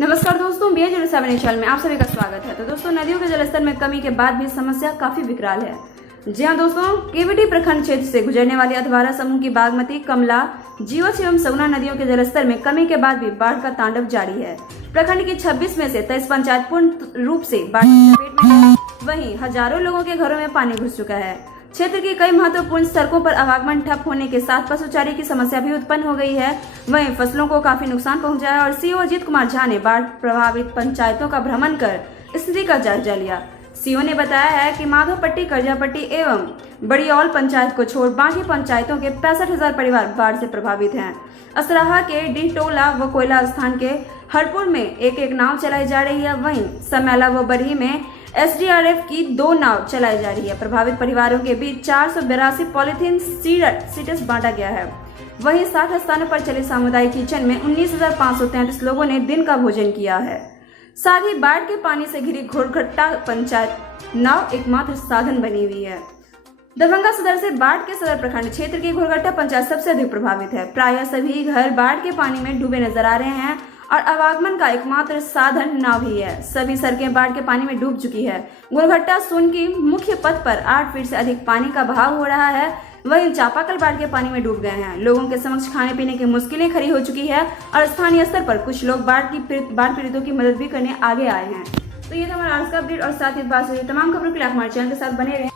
नमस्कार दोस्तों, BA07 channel में आप सभी का स्वागत है। तो दोस्तों, नदियों के जलस्तर में कमी के बाद भी समस्या काफी विकराल है। जी हाँ दोस्तों, केवटी प्रखंड क्षेत्र से गुजरने वाली अधवारा समूह की बागमती, कमला, जीवछ एवं सगुना नदियों के जलस्तर में कमी के बाद भी बाढ़ का तांडव जारी है। प्रखंड की 26 में से 23 पंचायत पूर्ण रूप से बाढ़ की चपेट में है। वहीं हजारों लोगों के घरों में पानी घुस चुका है। क्षेत्र की कई महत्वपूर्ण सड़कों पर आवागमन ठप होने के साथ पशुचारी की समस्या भी उत्पन्न हो गई है। वहीं फसलों को काफी नुकसान पहुंचा है और सीओ अजीत कुमार झा ने बाढ़ प्रभावित पंचायतों का भ्रमण कर स्थिति का जायजा लिया। सीओ ने बताया है कि माधोपट्टी, करजापट्टी एवं बड़ियौल पंचायत को छोड़ बाकी पंचायतों के 65,000 परिवार बाढ़ से प्रभावित हैं। असराहा के डिहटोला व कोयला स्थान के हरपुर में एक नाव चलाई जा रही है। वहीं समैला व बरही में SDRF की 2 नाव चलाई जा रही है। प्रभावित परिवारों के बीच 482 पॉलीथीन सीट्स बांटा गया है। वहीं 60 स्थानों पर चले सामुदायिक किचन में 19,533 लोगों ने दिन का भोजन किया है। साथ ही बाढ़ के पानी से घिरी घोड़घट्टा पंचायत नाव एकमात्र साधन बनी हुई है। दरभंगा सदर से बाढ़ के सदर प्रखंड क्षेत्र की घोड़घट्टा पंचायत सबसे अधिक प्रभावित है। प्रायः सभी घर बाढ़ के पानी में डूबे नजर आ रहे हैं और आवागमन का एकमात्र साधन नाव ही है। सभी सड़कें बाढ़ के पानी में डूब चुकी है। घोड़घट्टा सोन की मुख्य पथ पर 8 फीट से अधिक पानी का बहाव हो रहा है। वहीं चापाकल बाढ़ के पानी में डूब गए हैं। लोगों के समक्ष खाने पीने की मुश्किलें खड़ी हो चुकी है और स्थानीय स्तर पर कुछ लोग बाढ़ पीड़ितों की मदद भी करने आगे आए हैं। तो ये था हमारा आज का अपडेट और साथ ही बात हुई तमाम खबरों के लिए हमारे चैनल के साथ बने रहे।